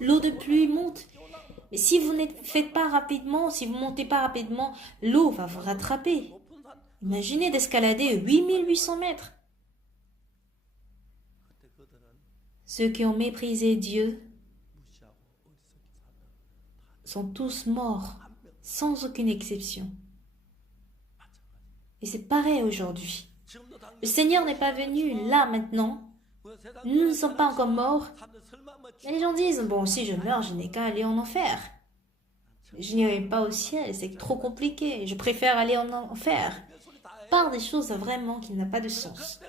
L'eau de pluie monte. Mais si vous ne faites pas rapidement, si vous ne montez pas rapidement, l'eau va vous rattraper. Imaginez d'escalader 8800 mètres. Ceux qui ont méprisé Dieu sont tous morts, sans aucune exception. Et c'est pareil aujourd'hui. Le Seigneur n'est pas venu là maintenant. Nous ne sommes pas encore morts. Mais les gens disent, bon, si je meurs, je n'ai qu'à aller en enfer. Je n'irai pas au ciel, c'est trop compliqué. Je préfère aller en enfer. Par des choses vraiment qui n'ont pas de sens.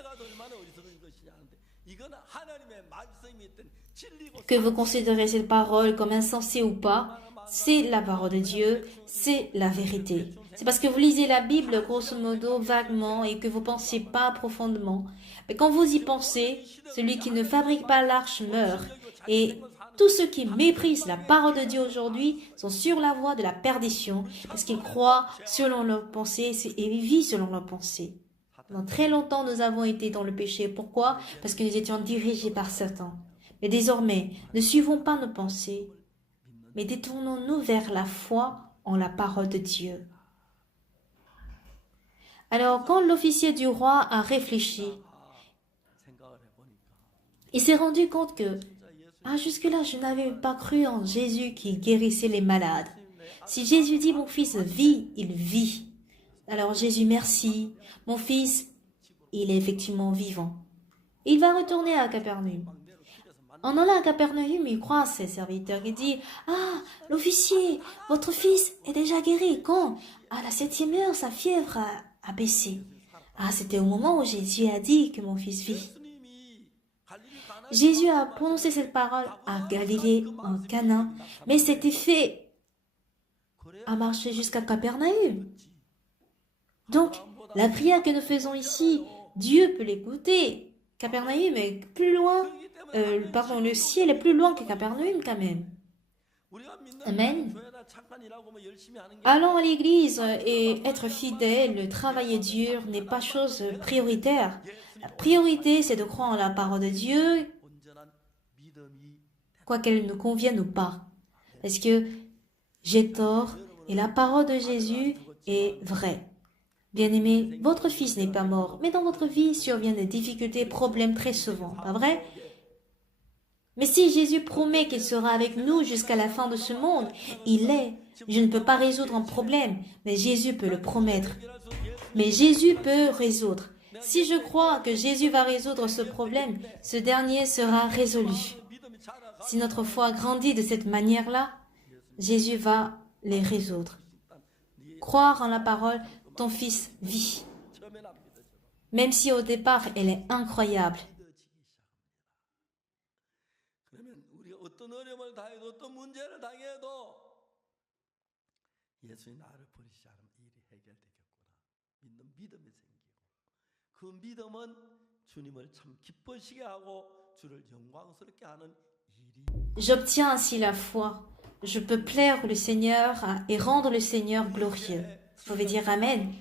Que vous considérez cette parole comme insensée ou pas, c'est la parole de Dieu, c'est la vérité. C'est parce que vous lisez la Bible grosso modo vaguement et que vous ne pensez pas profondément. Mais quand vous y pensez, celui qui ne fabrique pas l'arche meurt. Et Tous ceux qui méprisent la parole de Dieu aujourd'hui sont sur la voie de la perdition parce qu'ils croient selon leurs pensées et vivent selon leurs pensées. Pendant très longtemps, nous avons été dans le péché. Pourquoi? Parce que nous étions dirigés par Satan. Mais désormais, ne suivons pas nos pensées, mais détournons-nous vers la foi en la parole de Dieu. Alors, quand l'officier du roi a réfléchi, il s'est rendu compte que jusque-là, je n'avais pas cru en Jésus qui guérissait les malades. Si Jésus dit, mon fils vit, il vit. Alors Jésus, merci. Mon fils, il est effectivement vivant. Il va retourner à Capernaum. En allant à Capernaum, il croise ses serviteurs. Il dit, l'officier, votre fils est déjà guéri. Quand? À la 7e heure, sa fièvre a baissé. C'était au moment où Jésus a dit que mon fils vit. Jésus a prononcé cette parole à Galilée, en Cana, mais cet effet a marché jusqu'à Capernaum. Donc, la prière que nous faisons ici, Dieu peut l'écouter. Capernaum est plus loin, le ciel est plus loin que Capernaum quand même. Amen. Allons à l'église et être fidèle, travailler dur n'est pas chose prioritaire. La priorité, c'est de croire en la parole de Dieu, quoi qu'elle nous convienne ou pas. Parce que j'ai tort et la parole de Jésus est vraie. Bien-aimé, votre fils n'est pas mort, mais dans votre vie surviennent des difficultés, problèmes très souvent, pas vrai? Mais si Jésus promet qu'il sera avec nous jusqu'à la fin de ce monde, il est. Je ne peux pas résoudre un problème, mais Jésus peut le promettre. Mais Jésus peut résoudre. Si je crois que Jésus va résoudre ce problème, ce dernier sera résolu. Si notre foi grandit de cette manière-là, Jésus va les résoudre. Croire en la parole, ton fils vit. Même si au départ, elle est incroyable. J'obtiens ainsi la foi. Je peux plaire le Seigneur et rendre le Seigneur glorieux. Vous pouvez dire Amen.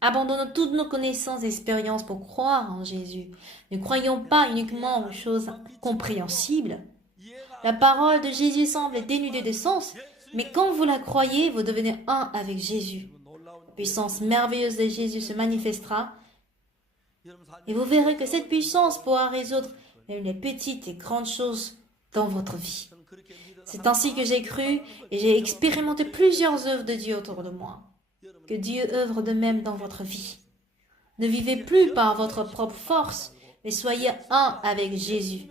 Abandonnons toutes nos connaissances et expériences pour croire en Jésus. Ne croyons pas uniquement aux choses compréhensibles. La parole de Jésus semble dénudée de sens, mais quand vous la croyez, vous devenez un avec Jésus. La puissance merveilleuse de Jésus se manifestera et vous verrez que cette puissance pourra résoudre même les petites et grandes choses dans votre vie. C'est ainsi que j'ai cru et j'ai expérimenté plusieurs œuvres de Dieu autour de moi. Que Dieu œuvre de même dans votre vie. Ne vivez plus par votre propre force, mais soyez un avec Jésus.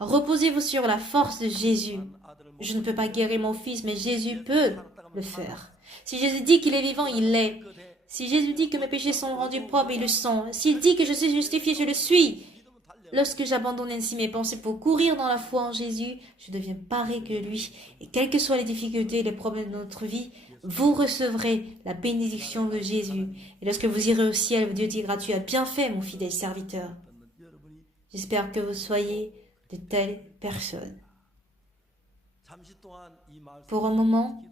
Reposez-vous sur la force de Jésus. Je ne peux pas guérir mon fils, mais Jésus peut le faire. Si Jésus dit qu'il est vivant, il l'est. Si Jésus dit que mes péchés sont rendus propres, ils le sont. S'il dit que je suis justifié, je le suis. Lorsque j'abandonne ainsi mes pensées pour courir dans la foi en Jésus, je deviens pareil que lui. Et quelles que soient les difficultés et les problèmes de notre vie, vous recevrez la bénédiction de Jésus. Et lorsque vous irez au ciel, Dieu dira, tu as bien fait, mon fidèle serviteur. J'espère que vous soyez de telles personnes. Pour un moment,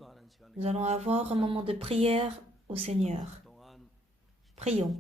nous allons avoir un moment de prière au Seigneur. Prions.